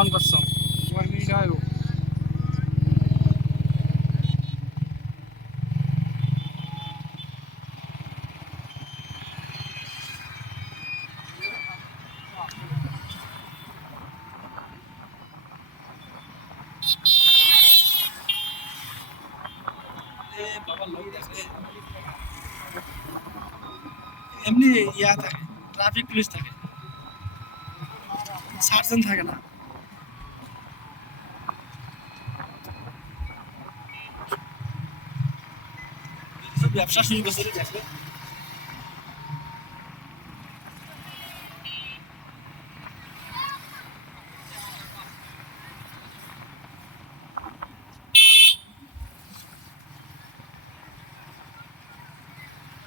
On করছো। কয় minute হয় বাবা লোক দেখে এমনি ইয়া থাকে, ট্রাফিক পুলিশ থাকে, সার্জন থাকে না। ব্যবসা শুরু করছে দেখো।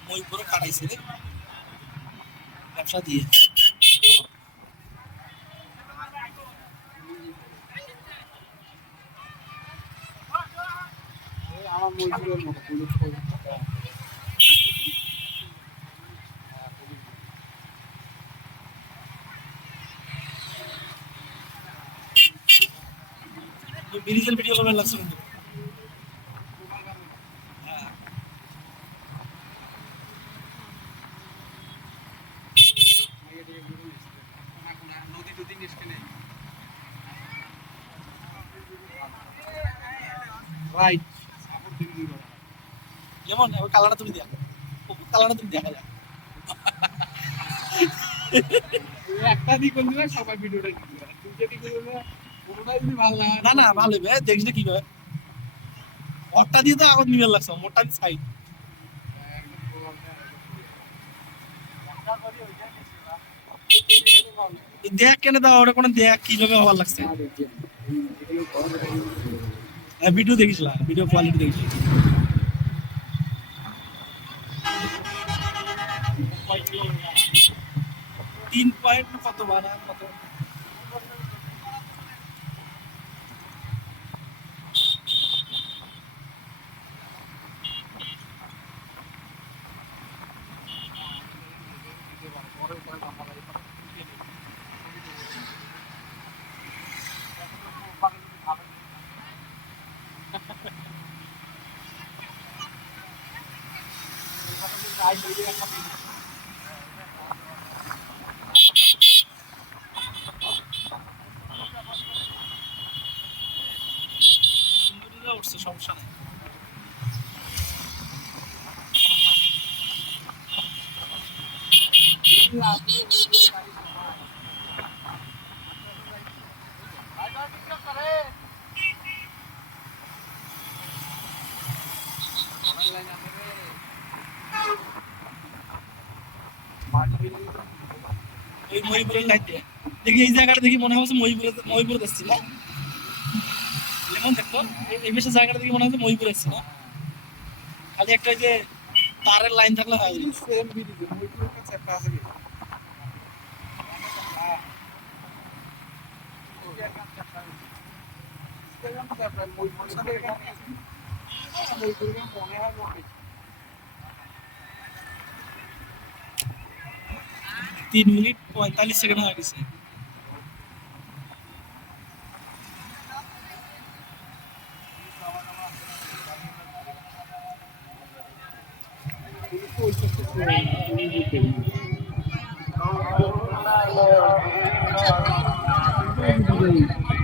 মই পুরো কাটাইছে রে ব্যবসা দিয়ে। আমার মজুরের মতো পুলিশ ব্রিজের ভিডিও করবেন লাগছে কিন্তু। নদী টদী নিষ্কে নেই রাইট সাপোর্ট দিবি যেমন ওই কালারটা তুমি দেখো, কালারটা তুমি দেখা যায়। একটা দিক করলি না সবাই ভিডিওটা দিবি তুই যদি করবি কোনোটাই যদি ভালো না না না ভালো হবে, দেখিস না কি হবে। ওরটা দিয়ে তো আগত নিবে লাগছে, মোটটা দিয়ে সাইড। দেখ কেন দাও ওটা কোনো দেখ কিভাবে হবার লাগছে। ভিডিও দেখিস, ভিডিও কোয়ালিটি দেখিস। 3 পয়েন্ট কত বানা কত। উঠছে সমস্যা নেই। ওই মহিপুরের লাইটে দেখি, এই জায়গাটা দেখি মনে হচ্ছে মহিপুরে যাচ্ছি না। যেমন দেখো এই বেশি জায়গাটা দেখি মনে হচ্ছে মহিপুর আসছি না। খালি একটা ওই যে তারের লাইন থাকলে হয়। সেম ভিডিও মইপুরের কাছে একটা আছে তিন মিনিট 45 সেকেন্ড হয়ে গেছে।